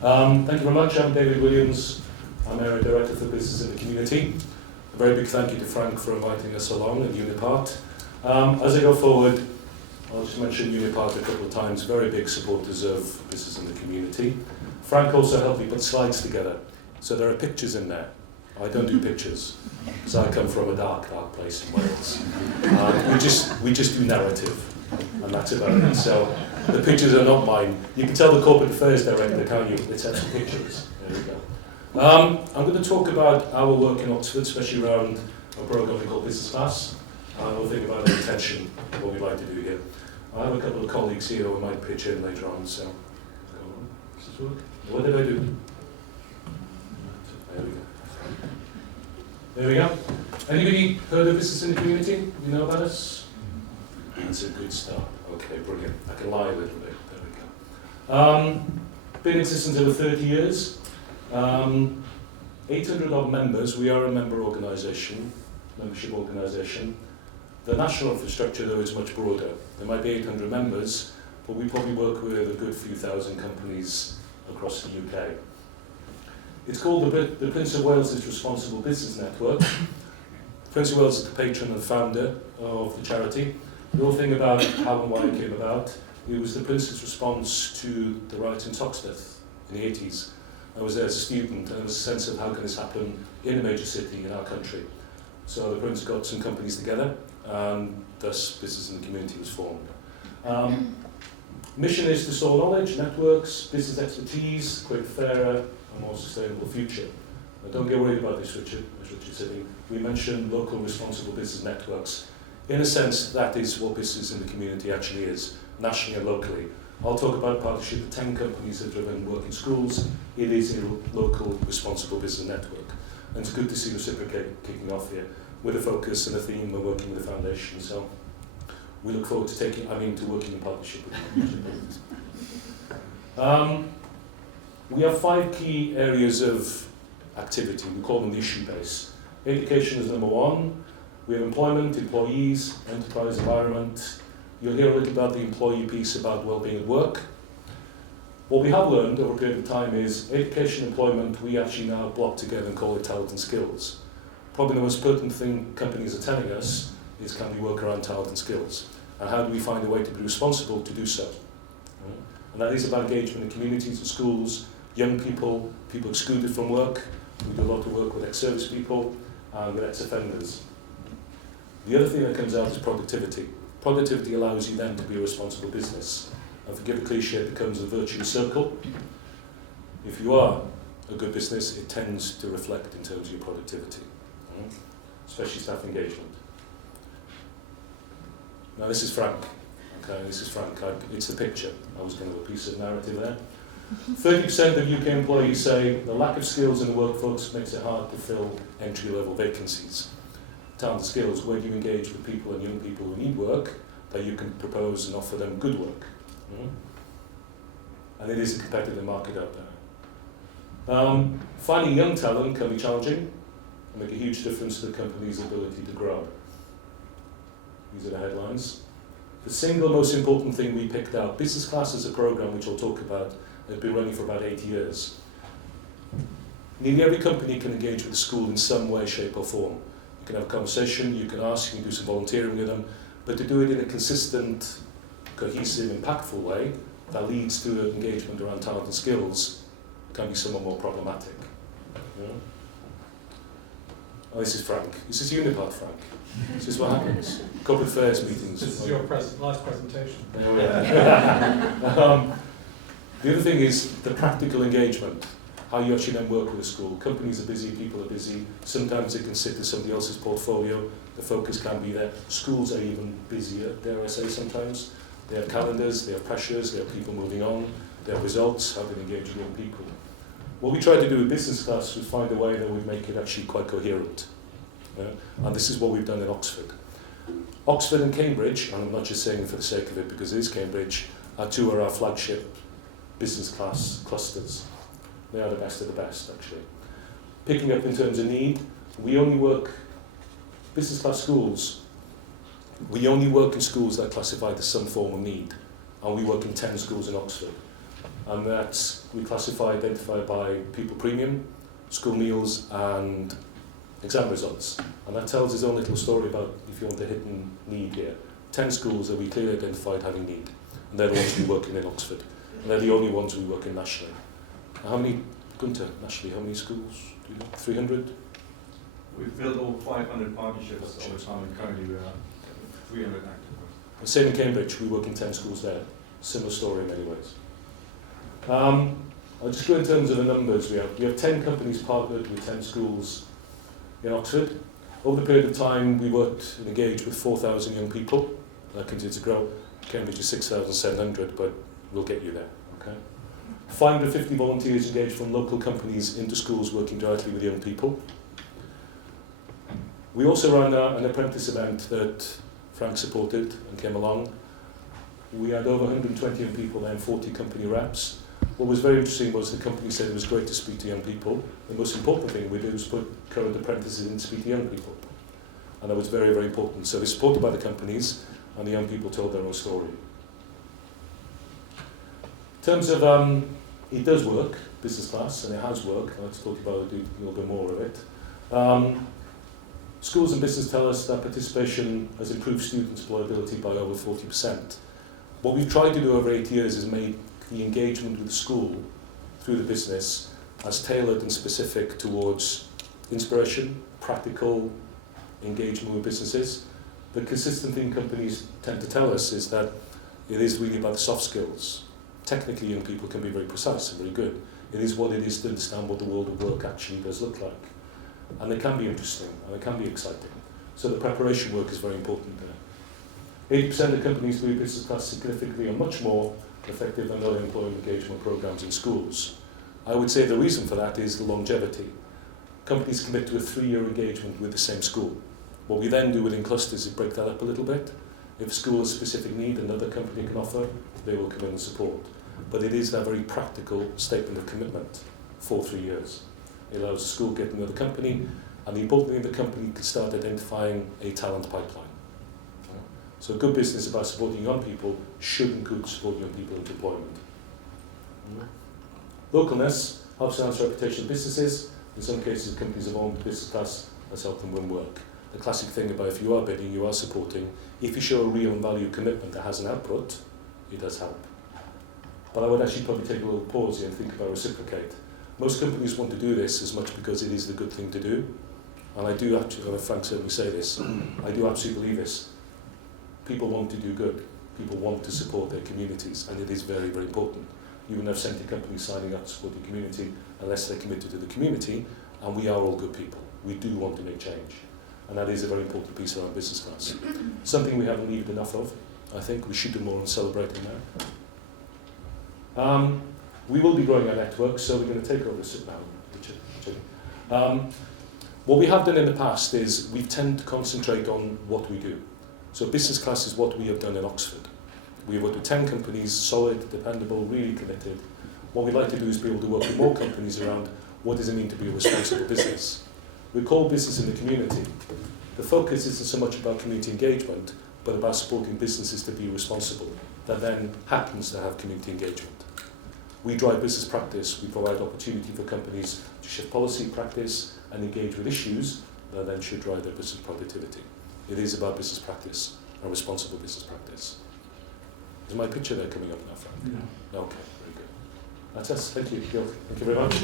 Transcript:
Thank you very much. I'm David Williams. I'm Area Director for Business in the Community. A very big thank you to Frank for inviting us along at Unipart. As I go forward, I'll just mention Unipart a couple of times, very big supporters of business in the community. Frank also helped me put slides together, so there are pictures in there. I don't do pictures, because I come from a dark place in Wales. We just do narrative, and that's about it. So the pictures are not mine. You can tell the corporate affairs director, can't you? Let's have some pictures. There we go. I'm going to talk about our work in Oxford, especially around a program we call Business Class. And we'll think about our intention, what we'd like to do here. I have a couple of colleagues here who might pitch in later on, so go on. Does this work? What did I do? There we go. There we go. Anybody heard of Business in the Community? You know about us? That's a good start. Okay, brilliant. I can lie a little bit. There we go. Been in existence over 30 years. 800 odd members. We are a membership organisation. The national infrastructure, though, is much broader. There might be 800 members, but we probably work with a good few thousand companies across the UK. It's called the Prince of Wales' Responsible Business Network. Prince of Wales is the patron and founder of the charity. The whole thing about how and why it came about, it was the Prince's response to the riots in Toxteth in the 80s. I was there as a student, and there was a sense of how can this happen in a major city in our country. So the Prince got some companies together, and thus Business in the Community was formed. Mission is to store knowledge, networks, business expertise, create a fairer and more sustainable future. Now, don't get worried about this, Richard, as Richard's saying. We mentioned local responsible business networks. In a sense, that is what Business in the Community actually is, nationally and locally. I'll talk about a partnership with 10 companies that driven work in schools. It is a local responsible business network. And it's good to see Reciprocate kicking off here with a focus and a theme. We're working with the foundation, so we look forward to working in partnership with them. We have 5 key areas of activity. We call them the issue base. Education is number 1. We have employment, employees, enterprise environment. You'll hear a little about the employee piece about well-being at work. What we have learned over a period of time is education and employment, we actually now block together and call it talent and skills. Probably the most pertinent thing companies are telling us is can we work around talent and skills? And how do we find a way to be responsible to do so? And that is about engagement in communities and schools, young people, people excluded from work. We do a lot of work with ex-service people and with ex-offenders. The other thing that comes out is productivity. Productivity allows you then to be a responsible business. And forgive the cliche, it becomes a virtuous circle. If you are a good business, it tends to reflect in terms of your productivity, especially staff engagement. Now this is Frank. Okay, this is Frank. It's the picture. I was going to have a piece of narrative there. 30% of UK employees say the lack of skills in the workforce makes it hard to fill entry-level vacancies. Talent skills, where do you engage with people and young people who need work that you can propose and offer them good work? And it is a competitive market out there. Finding young talent can be challenging and make a huge difference to the company's ability to grow. These are the headlines. The single most important thing we picked out, Business Class is a program which I'll talk about, that's been running for about 8 years. Nearly every company can engage with the school in some way, shape or form. You can have a conversation, you can ask, you can do some volunteering with them, but to do it in a consistent, cohesive, impactful way that leads to an engagement around talent and skills can be somewhat more problematic. Oh, this is Frank. This is Unipart, Frank. This is what happens. Corporate affairs meetings. This is your last presentation. The other thing is the practical engagement. How you actually then work with a school. Companies are busy, people are busy. Sometimes they can sit to somebody else's portfolio. The focus can be there. Schools are even busier, dare I say, sometimes. They have calendars, they have pressures, they have people moving on, they have results, how they engage with young people. What we tried to do with Business Class was find a way that would make it actually quite coherent. And this is what we've done in Oxford. Oxford and Cambridge, and I'm not just saying it for the sake of it because it is Cambridge, are 2 of our flagship business class clusters. They are the best of the best, actually. Picking up in terms of need, we only work, business class schools, we only work in schools that are classified as some form of need, and we work in 10 schools in Oxford. and that's we identify by people premium, school meals and exam results. And that tells his own little story about, if you want, the hidden need here. 10 schools that we clearly identified having need, and they're the ones we work in Oxford, and they're the only ones we work in nationally. And how many, Gunter, nationally, how many schools do you know? 300? We've built over 500 partnerships over time, and currently we are 300 active. And same in Cambridge, we work in 10 schools there. Similar story in many ways. I'll just go in terms of the numbers we have. We have 10 companies partnered with 10 schools in Oxford. Over the period of time, we worked and engaged with 4,000 young people. That continues to grow. Cambridge is 6,700, but we'll get you there. Okay. 550 volunteers engaged from local companies into schools working directly with young people. We also ran an apprentice event that Frank supported and came along. We had over 120 young people there and 40 company reps. What was very interesting was the company said it was great to speak to young people. The most important thing we did was put current apprentices in to speak to young people. And that was very, very important. So they're supported by the companies, and the young people told their own story. In terms of, it does work, business class, and it has worked. I'll talk about it, a little bit more of it. Schools and business tell us that participation has improved students' employability by over 40%. What we've tried to do over 8 years is make the engagement with the school through the business as tailored and specific towards inspiration, practical engagement with businesses. The consistent thing companies tend to tell us is that it is really about the soft skills. Technically, young people can be very precise and very good. It is what it is to understand what the world of work actually does look like. And they can be interesting, and they can be exciting. So the preparation work is very important there. 80% of companies do business class significantly and much more effective than other employee engagement programs in schools. I would say the reason for that is the longevity. Companies commit to a 3-year engagement with the same school. What we then do within clusters is break that up a little bit. If a school has a specific need another company can offer, they will come in and support. But it is that very practical statement of commitment for 3 years. It allows the school to get another company, and the important thing, the company can start identifying a talent pipeline. So good business about supporting young people should include supporting young people into employment. Localness helps enhance reputation of businesses. In some cases, companies have owned business class has helped them win work. The classic thing about if you are bidding, you are supporting. If you show a real and value commitment that has an output, it does help. But I would actually probably take a little pause here and think about reciprocate. Most companies want to do this as much because it is the good thing to do. And I do actually, and Frank certainly say this, I do absolutely believe this. People want to do good. People want to support their communities, and it is very, very important. You will have 70 companies signing up to support the community unless they're committed to the community, and we are all good people. We do want to make change, and that is a very important piece of our business class. Something we haven't needed enough of. I think we should do more on celebrating that. We will be growing our network, so we're going to take over this now. What we have done in the past is we tend to concentrate on what we do. So business class is what we have done in Oxford. We've worked with 10 companies, solid, dependable, really committed. What we'd like to do is be able to work with more companies around what does it mean to be a responsible business. We call business in the community. The focus isn't so much about community engagement, but about supporting businesses to be responsible. That then happens to have community engagement. We drive business practice. We provide opportunity for companies to shift policy practice and engage with issues that then should drive their business productivity. It is about business practice and responsible business practice. Is my picture there coming up now, Frank? Yeah. Okay, very good. That's us. Thank you. Thank you very much.